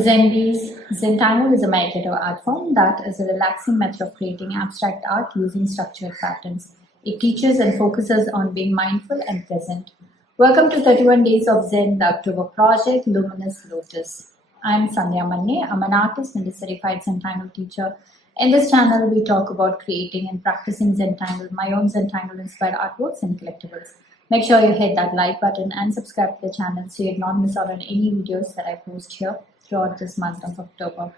Zendies, Zentangle is a meditative art form that is a relaxing method of creating abstract art using structured patterns. It teaches and focuses on being mindful and present. Welcome to 31 Days of Zen, the October project, Luminous Lotus. I'm SandhyaManne. I'm an artist and a certified Zentangle teacher. In this channel, we talk about creating and practicing Zentangle, my own Zentangle-inspired artworks and collectibles. Make sure you hit that like button and subscribe to the channel so you do not miss out on any videos that I post here throughout this month of October.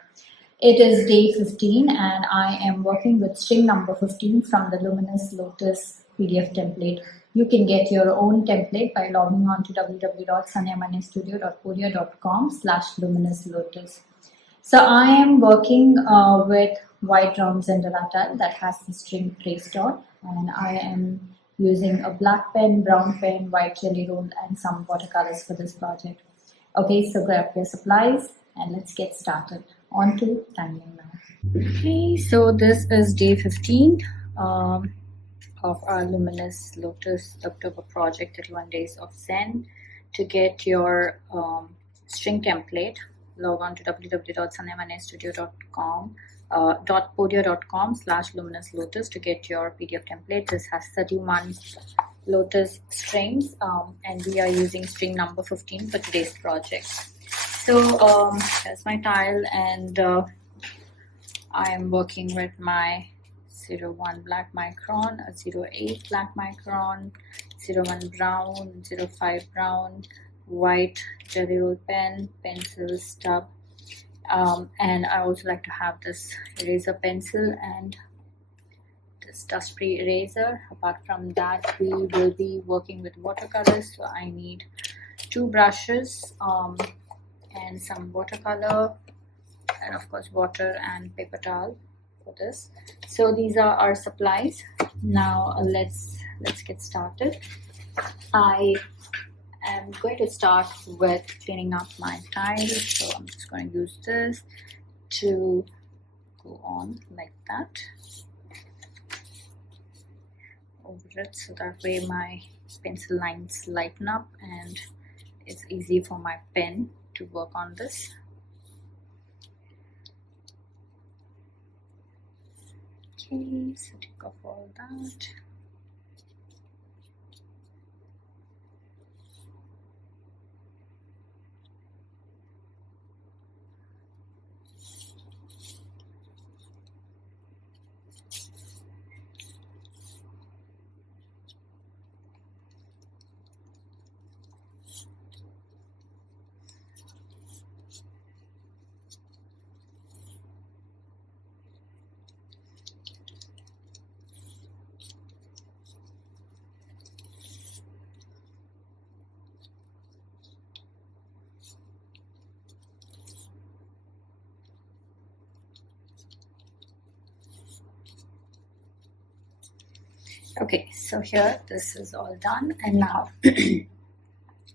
It is day 15 and I am working with string number 15 from the Luminous Lotus PDF template. You can get your own template by logging on to www.sandhyamannestudio.podia.com/luminouslotus. So I am working with white round Zendala tile that has the string traced on, and I am using a black pen, brown pen, white jelly roll and some watercolors for this project. Okay, so grab your supplies and let's get started. On to tangling now. Okay, so this is day 15 of our Luminous Lotus October project, 31 Days of Zen. To get your string template, log on to www.sandhyamannestudio.podia.com/luminouslotus to get your PDF template. This has 31 lotus strings and we are using string number 15 for today's project. So here's my tile, and I am working with my 01 black micron, a 08 black micron, 01 brown, 05 brown, white jelly roll pen, pencil, stub, and I also like to have this eraser pencil and this dust free eraser. Apart from that, we will be working with watercolors, so I need 2 brushes and some watercolor, and of course water and paper towel for this. So these are our supplies. Now let's get started. I am going to start with cleaning up my tile, so I'm just going to use this to go on like that over it, so that way my pencil lines lighten up and it's easy for my pen to work on this. Okay, so take off all that. Okay, so here this is all done, and now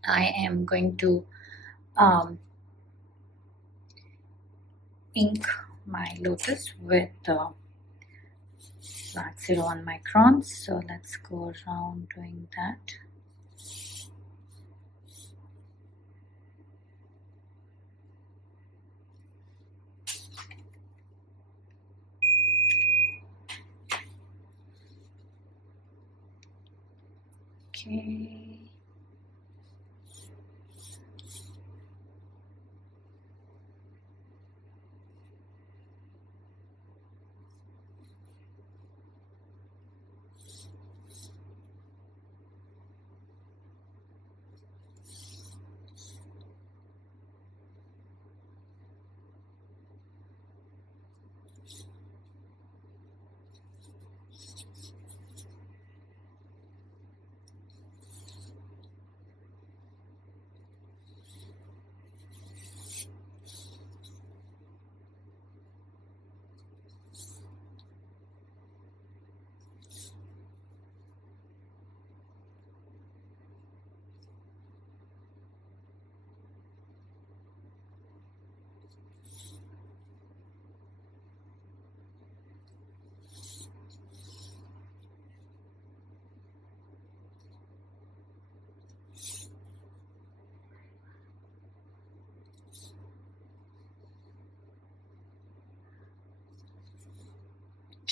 I am going to ink my lotus with black 01 microns. So let's go around doing that. Okay.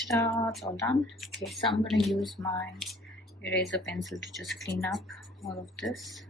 Ta-da, it's all done. Okay, so I'm going to use my eraser pencil to just clean up all of this.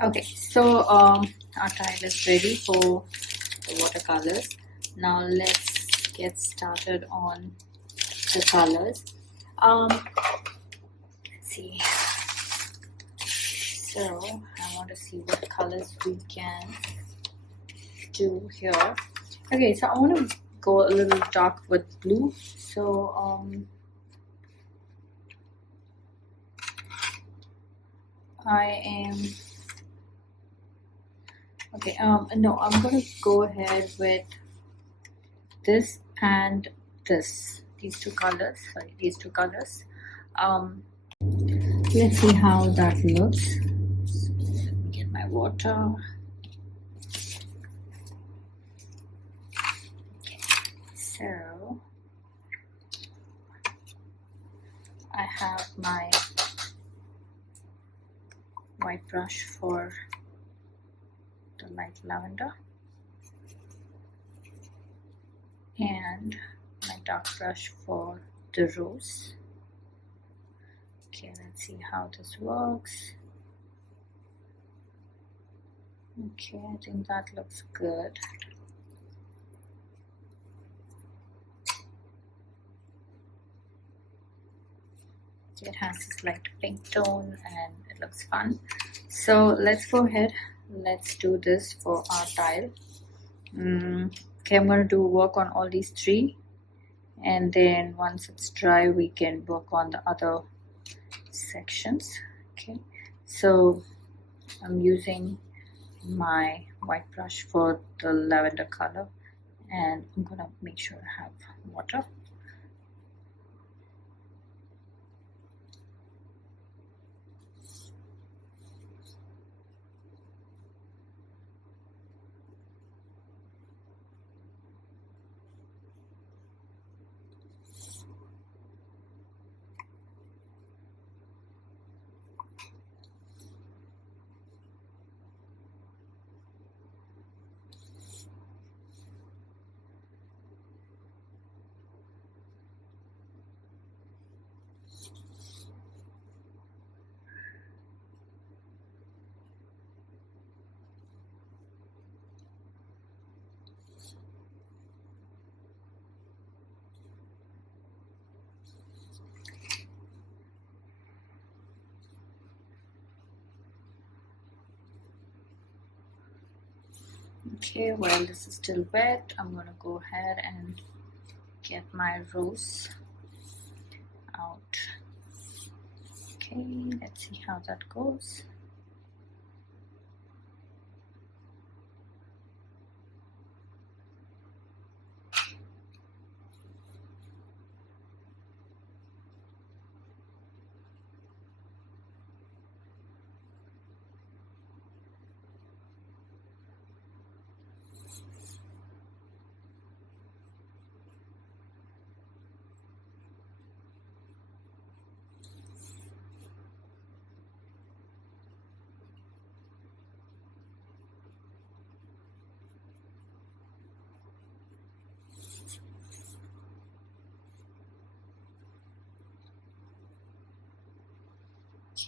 Okay, so our tile is ready for the watercolors. Now let's get started on the colors. Let's see. So I want to see what colors we can do here. Okay, so I want to go a little dark with blue. So I am okay. No, I'm gonna go ahead with this and this. These two colors. Sorry, these two colors. Let's see how that looks. So let me get my water. Okay, so I have my white brush for the light lavender and my dark brush for the rose. Okay, let's see how this works. Okay, I think that looks good. It has this light pink tone and it looks fun. So let's go ahead. Let's do this for our tile. Okay, I'm going to do work on all these three, and then once it's dry we can work on the other sections. Okay, so I'm using my white brush for the lavender color, and I'm going to make sure I have water. Okay, while this is still wet, I'm going to go ahead and get my rose out. Okay, let's see how that goes.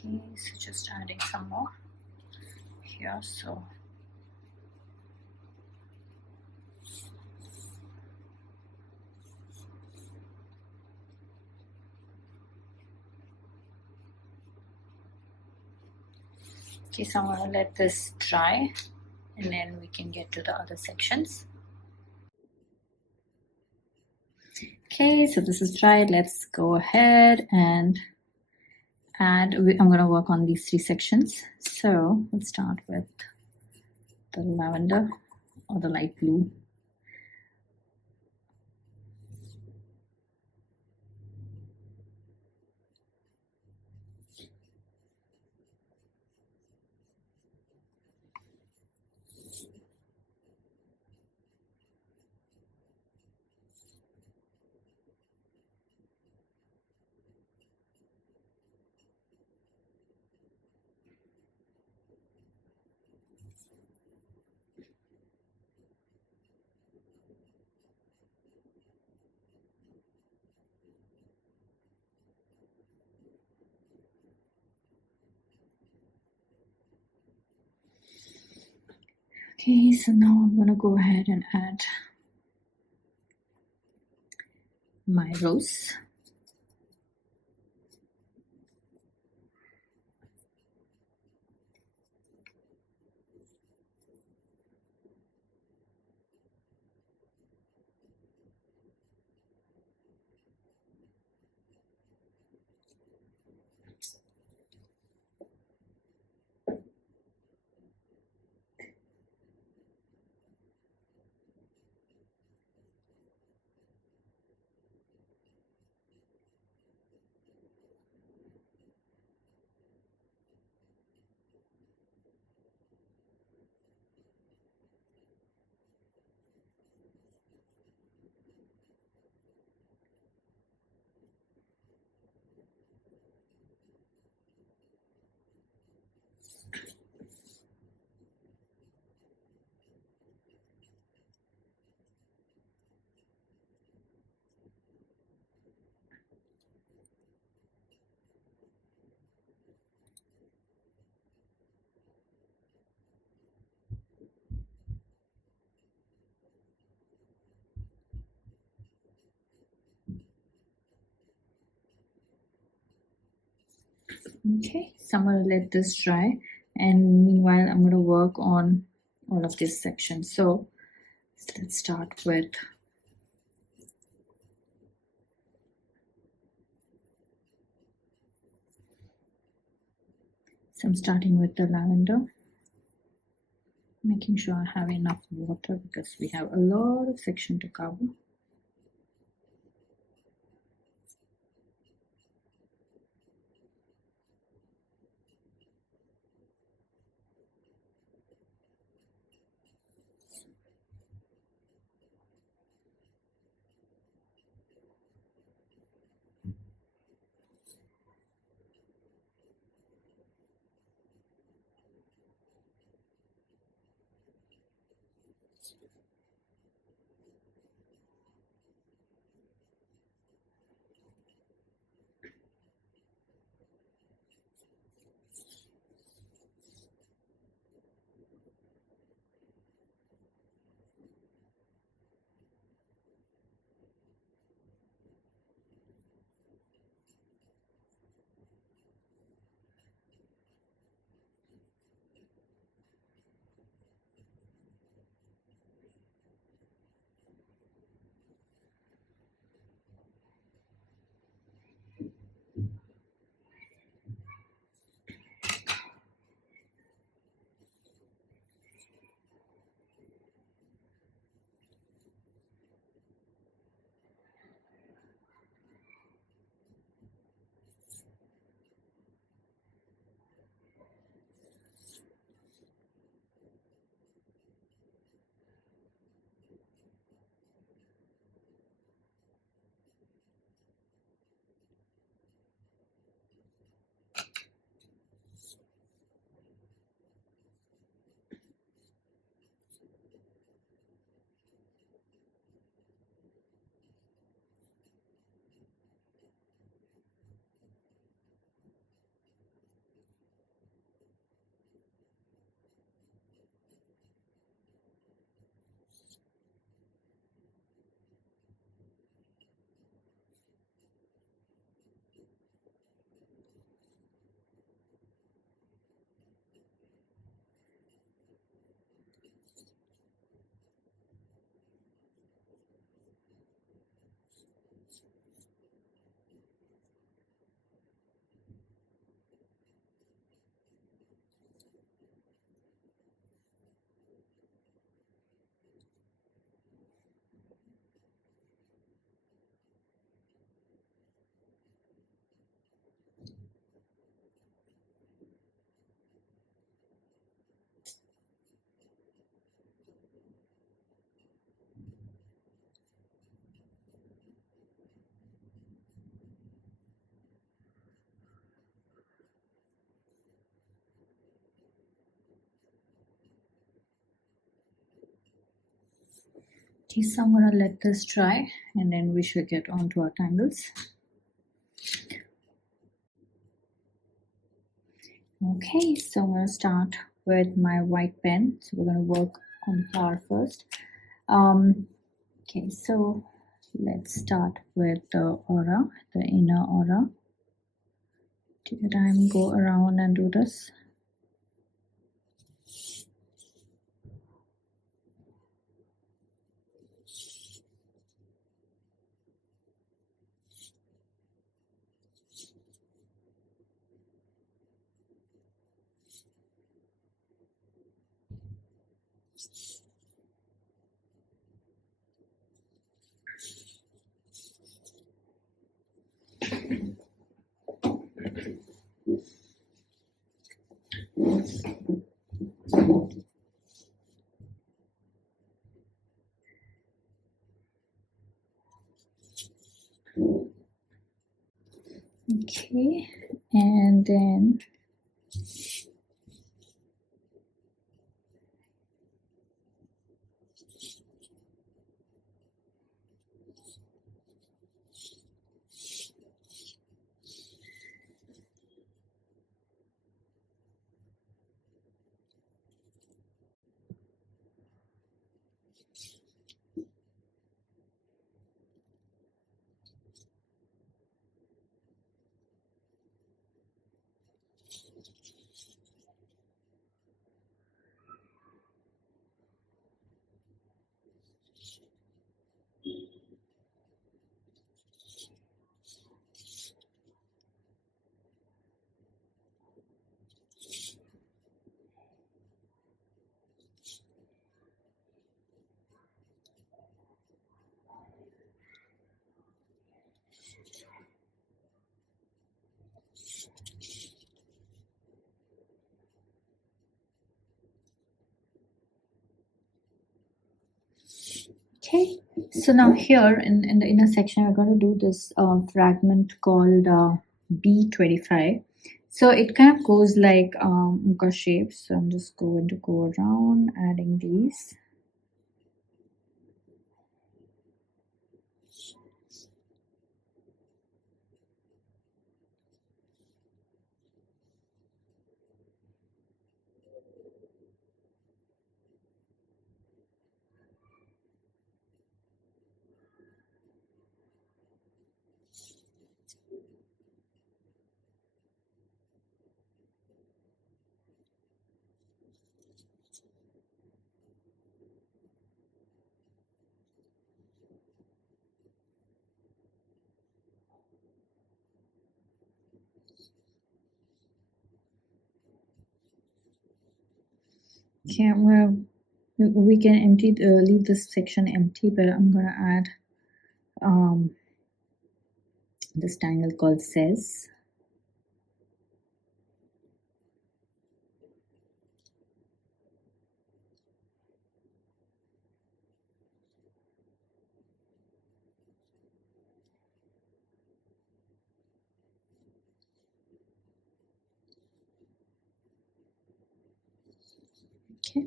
Okay, so just adding some more here. So okay, so I'm going to let this dry and then we can get to the other sections. Okay, so this is dry. Let's go ahead and I'm going to work on these three sections. So let's start with the lavender or the light blue. Okay, so now I'm going to go ahead and add my rose. Okay, so I'm going to let this dry, and meanwhile I'm going to work on all of this section. So let's start with I'm starting with the lavender, making sure I have enough water because we have a lot of section to cover. Okay, so I'm gonna let this dry and then we should get on to our tangles. Okay, so I'm gonna start with my white pen. So we're gonna work on the flower first. Okay, so let's start with the aura, the inner aura. Take your time, go around and do this. Okay, and then okay, so now here in the inner section, we're going to do this fragment called B25. So it kind of goes like Muka shapes. So I'm just going to go around adding these. Okay, I'm gonna, we can empty, leave this section empty, but I'm gonna add this tangle called says. Okay,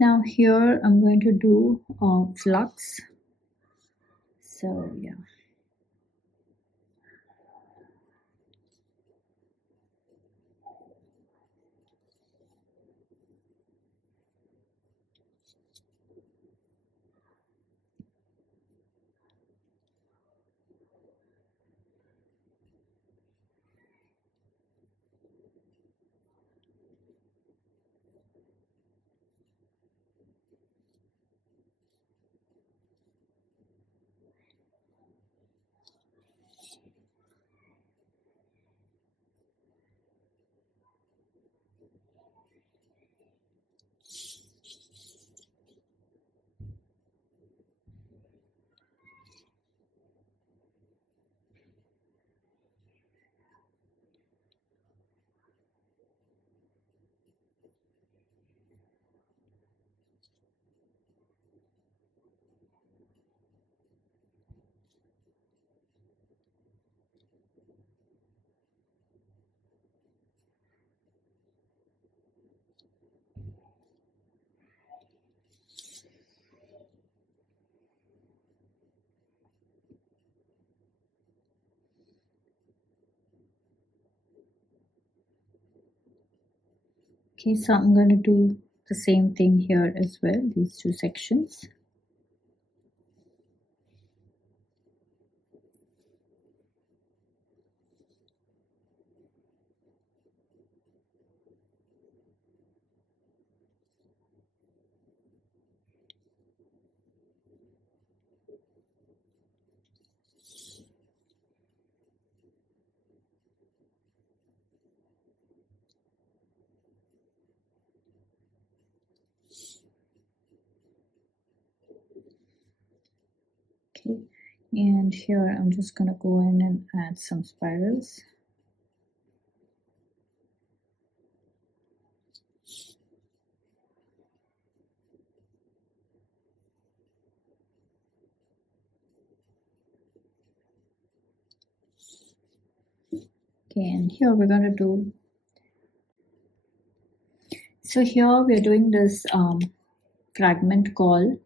now here I'm going to do flux. So yeah. Okay, so I'm going to do the same thing here as well, these two sections. Okay, and here I'm just going to go in and add some spirals. Okay, and here we're going to do, so here we're doing this fragment called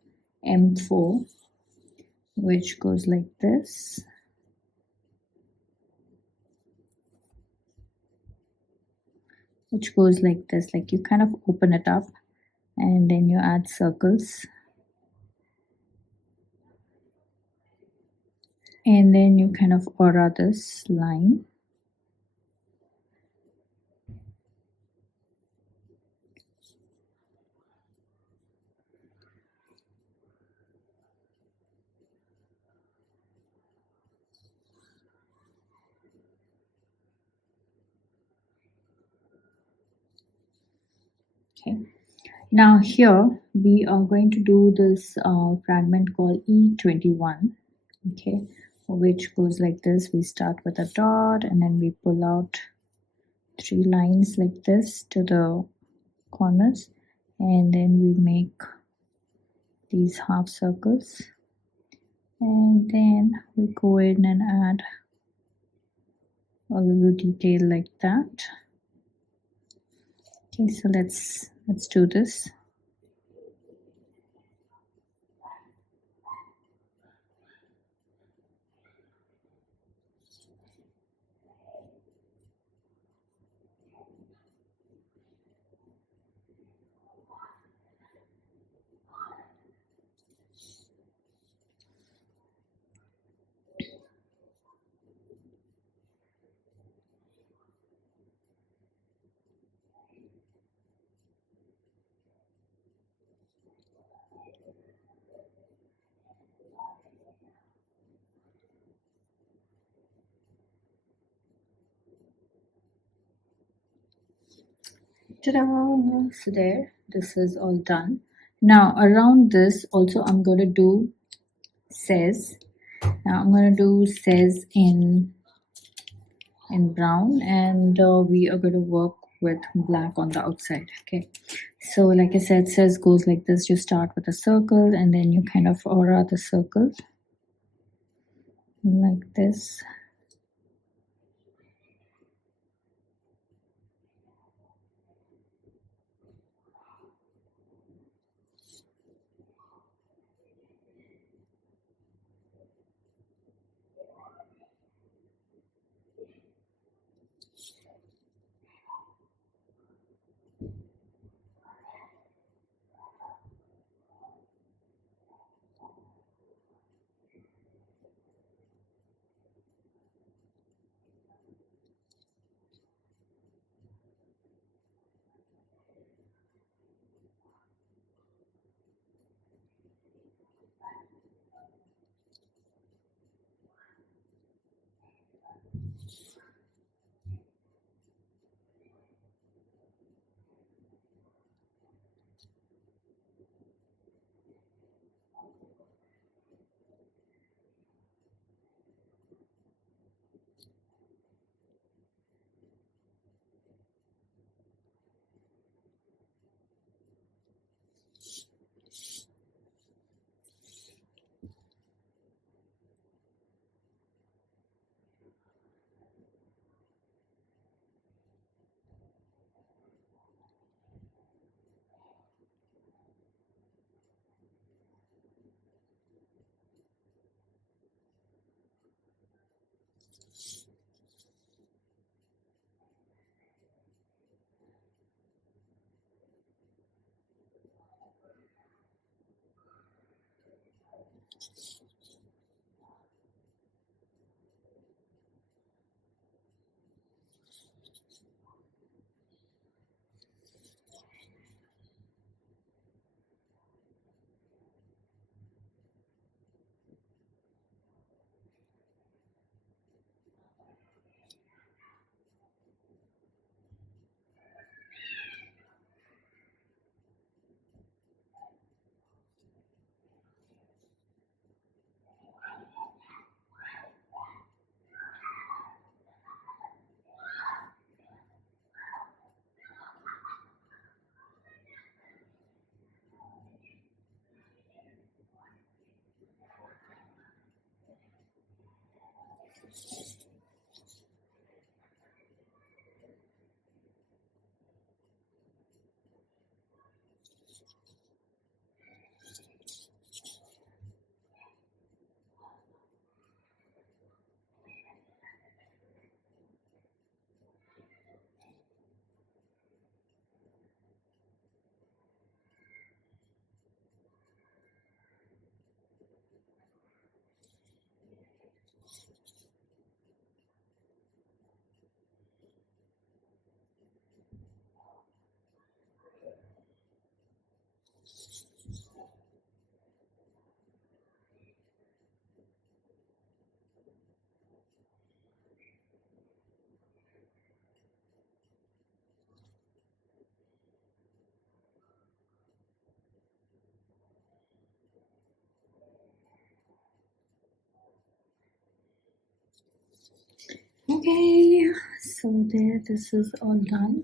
M4, which goes like this. Which goes like this, like you kind of open it up and then you add circles. And then you kind of aura this line. Okay, now here we are going to do this fragment called E21, okay, which goes like this. We start with a dot and then we pull out 3 lines like this to the corners, and then we make these half circles, and then we go in and add a little detail like that. Okay, so let's do this. Ta-da! So there, this is all done. Now around this also I'm going to do says. Now I'm going to do says in brown, and we are going to work with black on the outside. Okay, so like I said, says goes like this. You start with a circle and then you kind of aura the circle like this. Okay, so there, this is all done.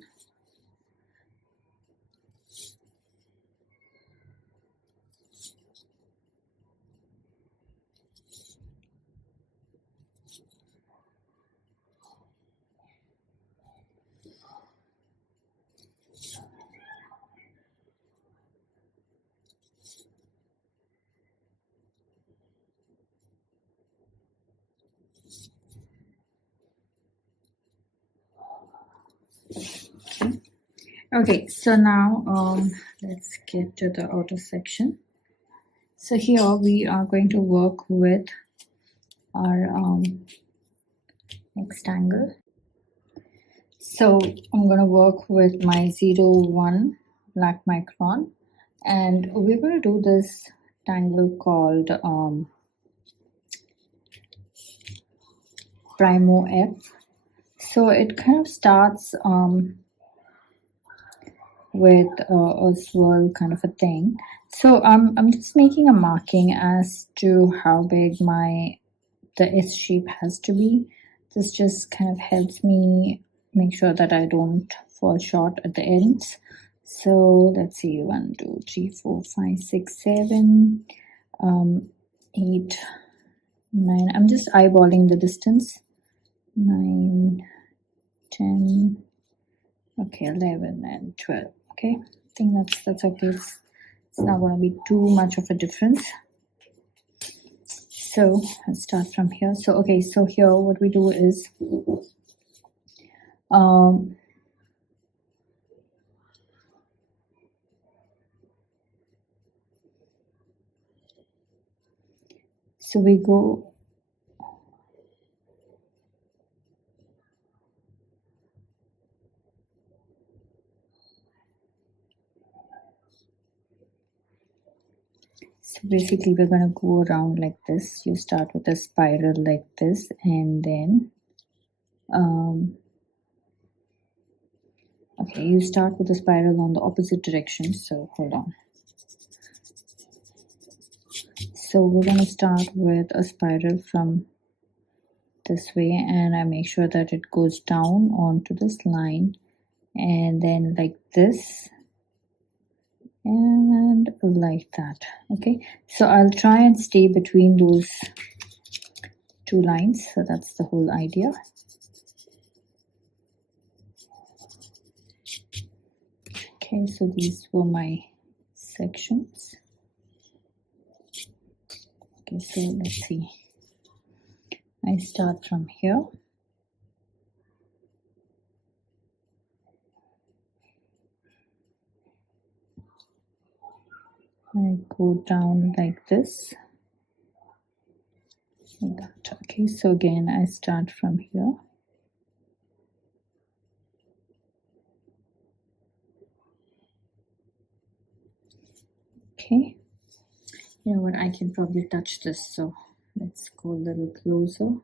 Okay, so now let's get to the outer section. So here we are going to work with our next angle. So I'm going to work with my 01 black micron, and we're going to do this tangle called Primo F. So it kind of starts with a swirl kind of a thing. So I'm just making a marking as to how big the S shape has to be. This just kind of helps me make sure that I don't fall short at the ends. So let's see, 1, 2, 3, 4, 5, 6, 7, 8, 9. I'm just eyeballing the distance. 9, 10, okay, 11 and 12. Okay, I think that's okay. It's not going to be too much of a difference. So let's start from here. So okay, so here what we do is so we go so basically we're going to go around like this. You start with a spiral like this, and then okay, you start with a spiral on the opposite direction. So hold on. So we're going to start with a spiral from this way, and I make sure that it goes down onto this line, and then like this and like that. Okay, so I'll try and stay between those two lines. So that's the whole idea. Okay, so these were my sections. Okay, so let's see. I start from here. I go down like this. Like that. Okay, so again I start from here. Okay, you know what, I can probably touch this, so let's go a little closer.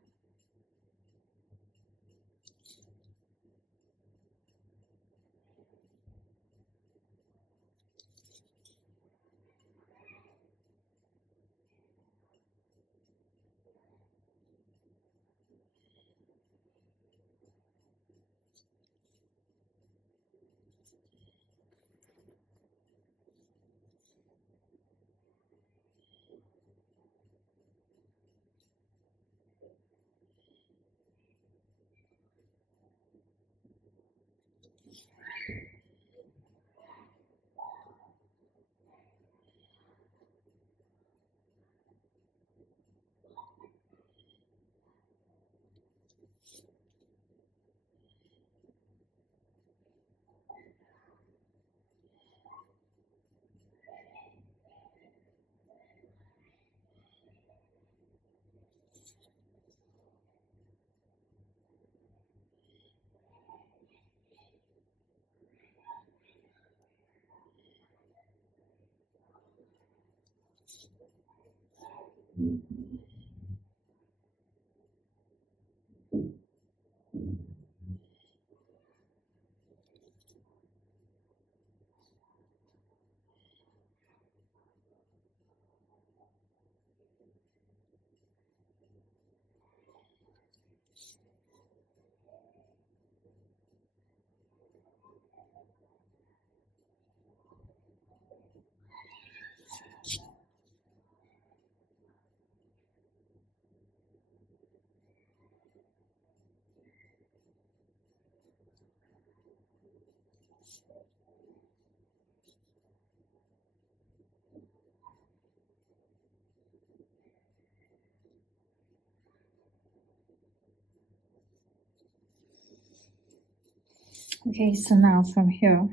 Okay, so now from here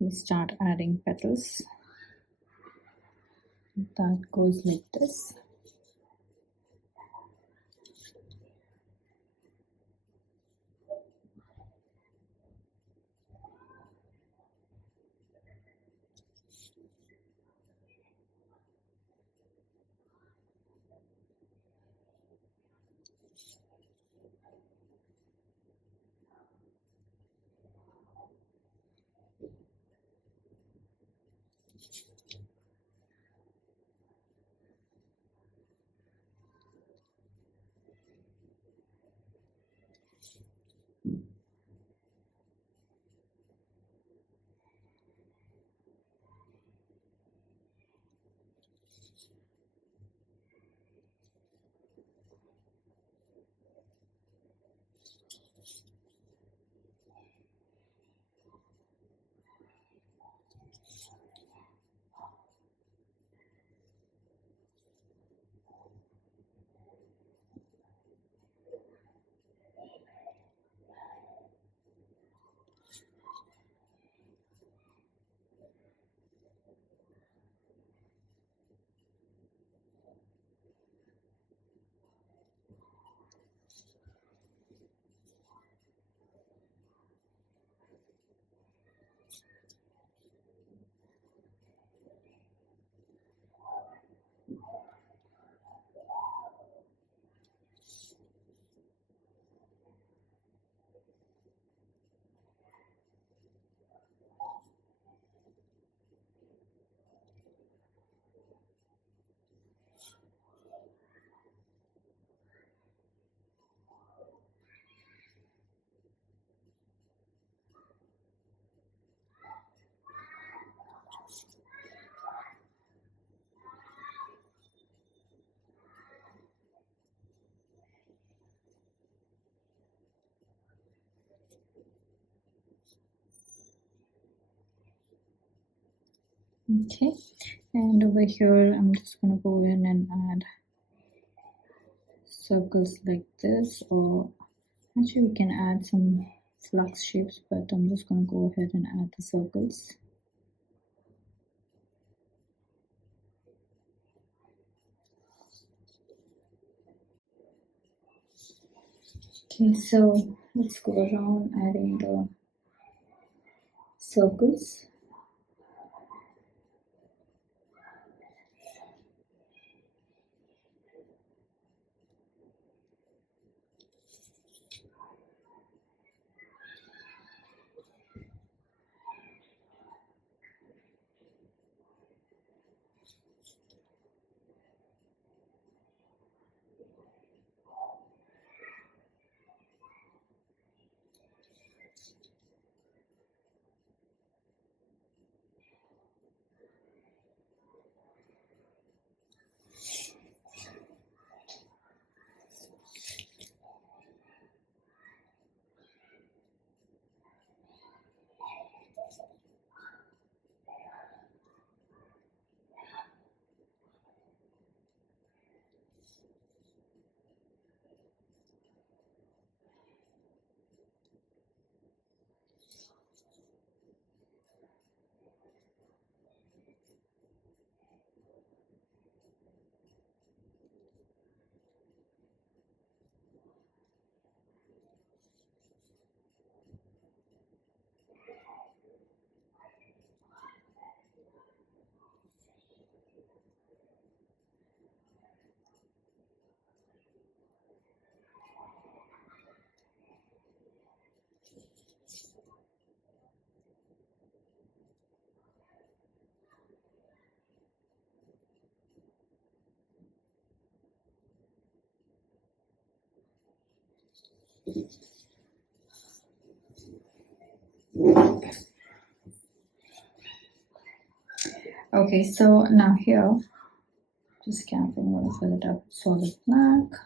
we start adding petals. That goes like this. Okay, and over here I'm just gonna go in and add circles like this, or actually we can add some flux shapes, but I'm just gonna go ahead and add the circles. Okay, so let's go around adding the circles. Okay, so now here, just careful, I'm going to fill it up with solid black.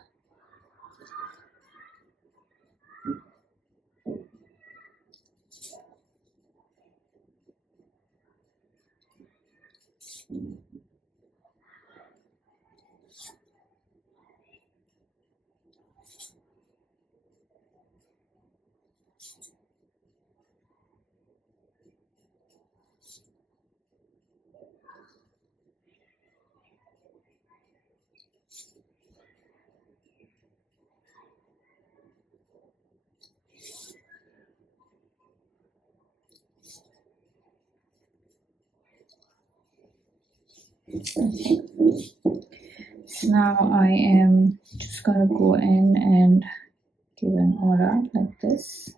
Okay. So now I am just gonna go in and give an aura like this.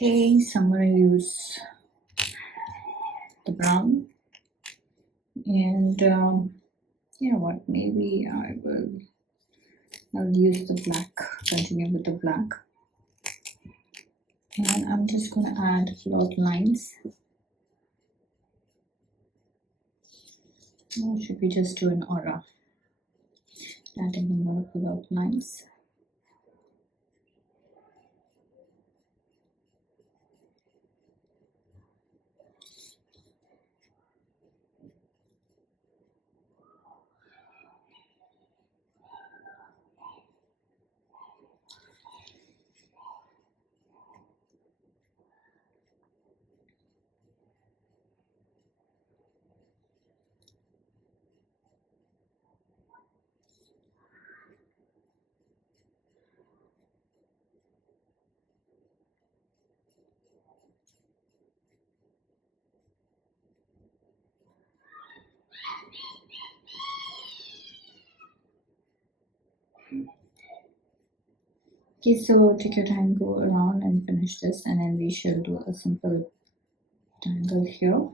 Okay, so I'm gonna use the brown, and yeah, what, maybe I'll use the black, continue with the black, and I'm just gonna add float lines. Or should we just do an aura? Adding a lot of float lines. Okay, so take your time, go around and finish this, and then we shall do a simple tangle here.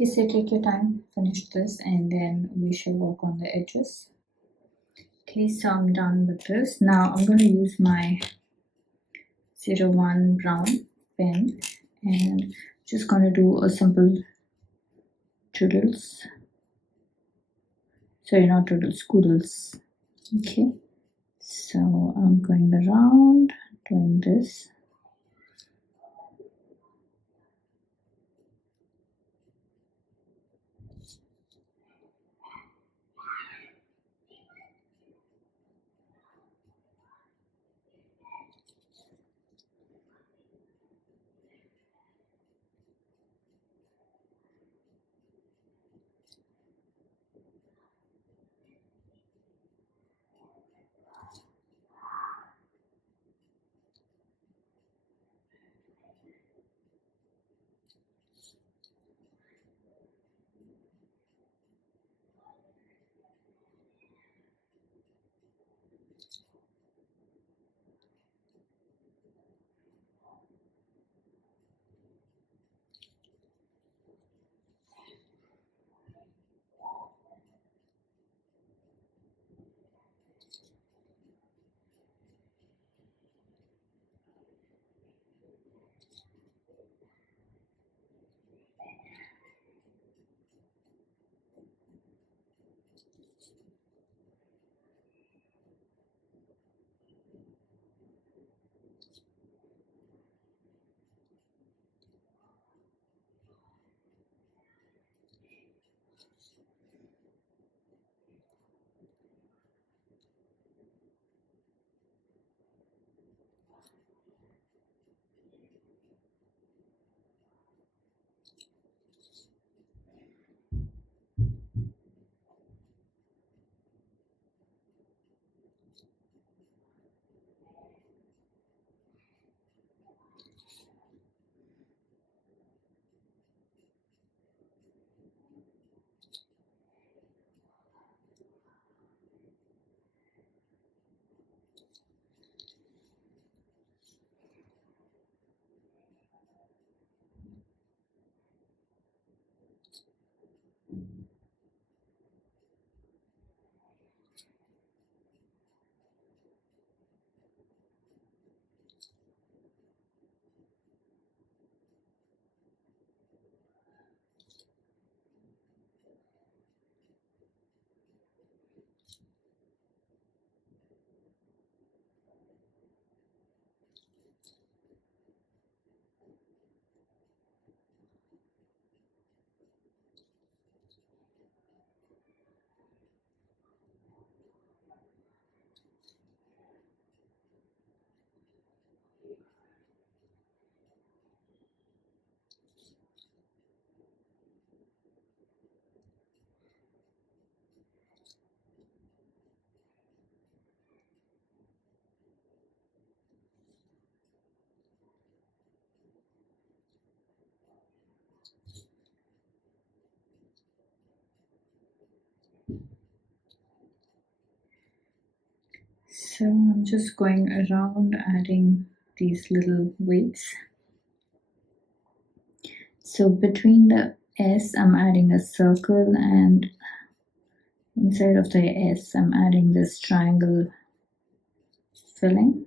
Okay, so take your time, finish this, and then we shall work on the edges. Okay, so I'm done with this. Now I'm going to use my 01 brown pen and just going to do a simple doodles. Sorry, not doodles, scoodles. Okay, so I'm going around doing this. So I'm just going around adding these little weights. So between the S, I'm adding a circle, and inside of the S, I'm adding this triangle filling.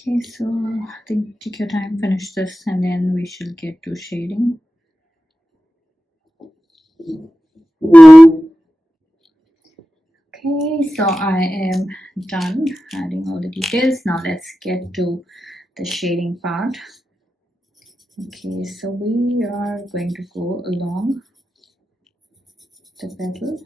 Okay, so I think take your time, finish this, and then we shall get to shading. Okay, so I am done adding all the details. Now let's get to the shading part. Okay, so we are going to go along the petal.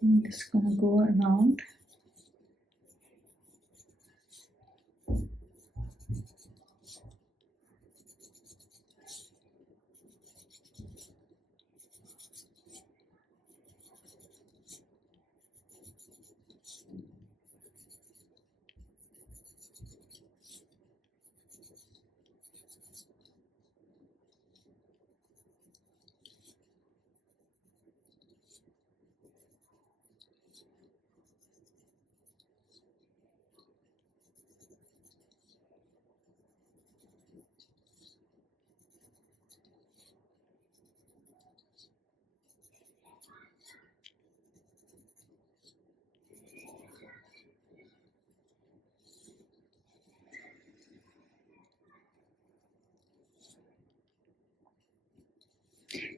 I'm just gonna go around.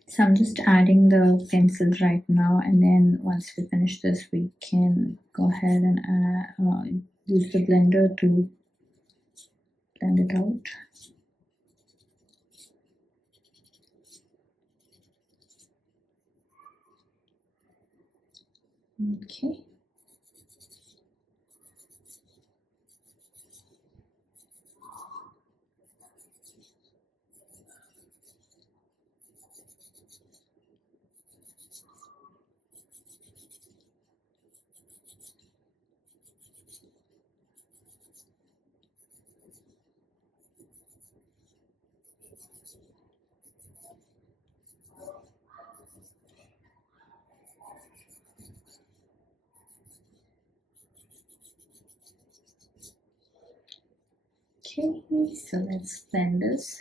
So I'm just adding the pencils right now, and then once we finish this, we can go ahead and use the blender to blend it out. Okay. Okay, so let's blend this.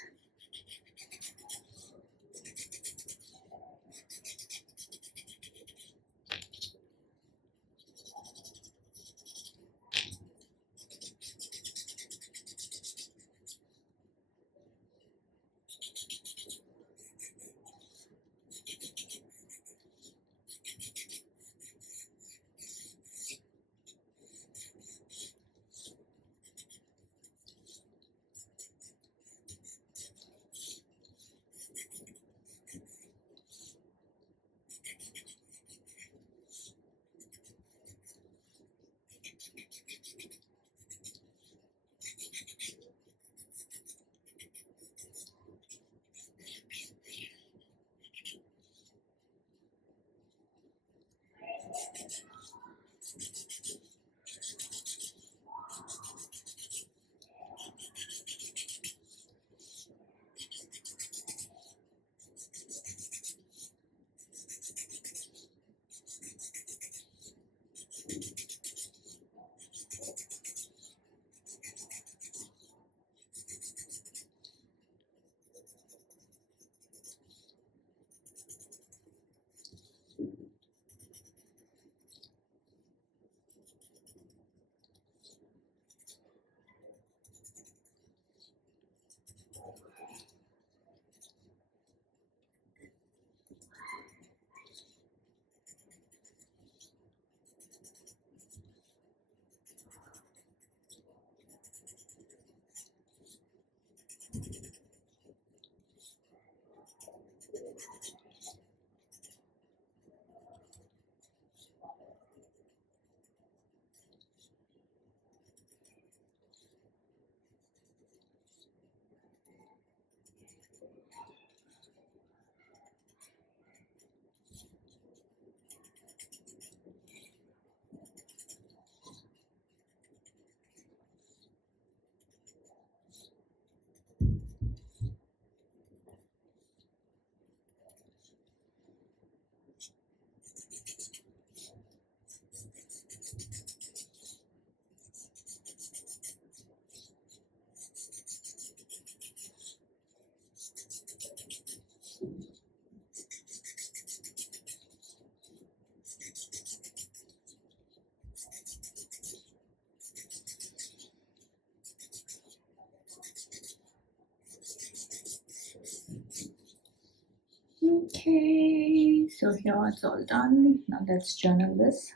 Okay, so here it's all done. Now let's journal this.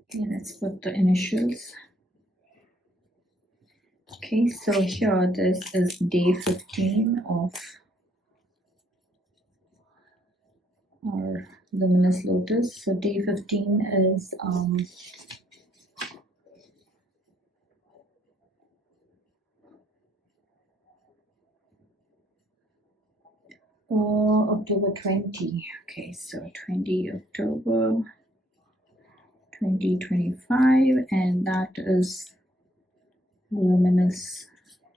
Okay, let's put the initials. Okay, so here this is day 15 of our Luminous Lotus. So day 15 is October 20. Okay, so 20 October 2025, and that is Luminous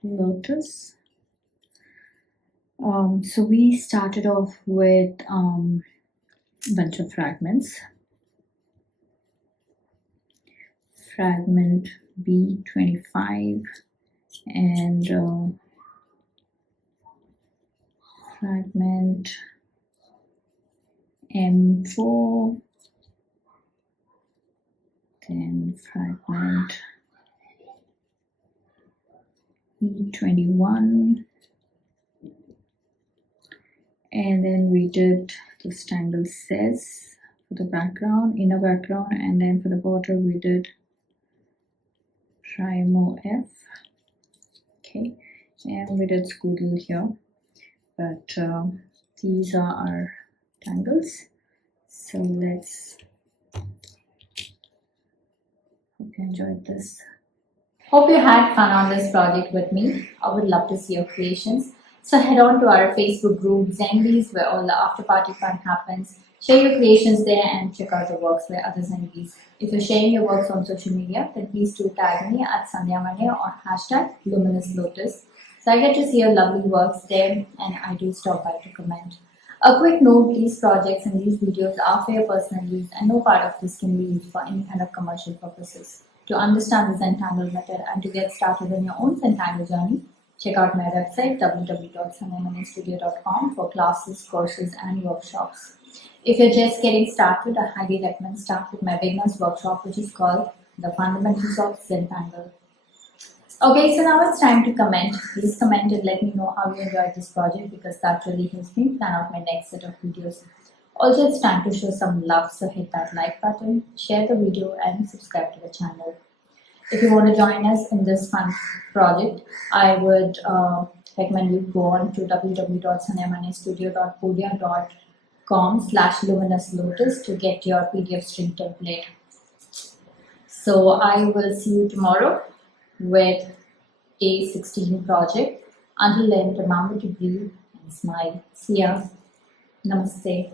Lotus. So we started off with a bunch of fragments. Fragment B25 and fragment M4, then fragment E21, and then we did the Tangles says for the background, inner background, and then for the border we did Primo F. Okay, and we did Scoodle here, but these are our tangles. So let's hope you enjoyed this. Hope you had fun on this project with me. I would love to see your creations. So head on to our Facebook group Zendies, where all the after party fun happens. Share your creations there and check out the works by other Zendies. If you're sharing your works on social media, then please do tag me at SandhyaManne or hashtag LuminousLotus. So I get to see your lovely works there, and I do stop by to comment. A quick note, these projects and these videos are for your personal use, and no part of this can be used for any kind of commercial purposes. To understand the Zentangle method and to get started on your own Zentangle journey, check out my website www.SandhyaManne for classes, courses, and workshops. If you're just getting started, I highly recommend start with my beginners workshop, which is called The Fundamentals of Zentangle. Okay, so now it's time to comment. Please comment and let me know how you enjoyed this project, because that really helps me plan out my next set of videos. Also, it's time to show some love, so hit that like button, share the video, and subscribe to the channel. If you want to join us in this fun project, I would recommend you go on to www.SandhyaManneStudio.podia.com/LuminousLotus to get your PDF string template. So I will see you tomorrow with a 16 project. Until then, remember to breathe and smile. See ya. Namaste.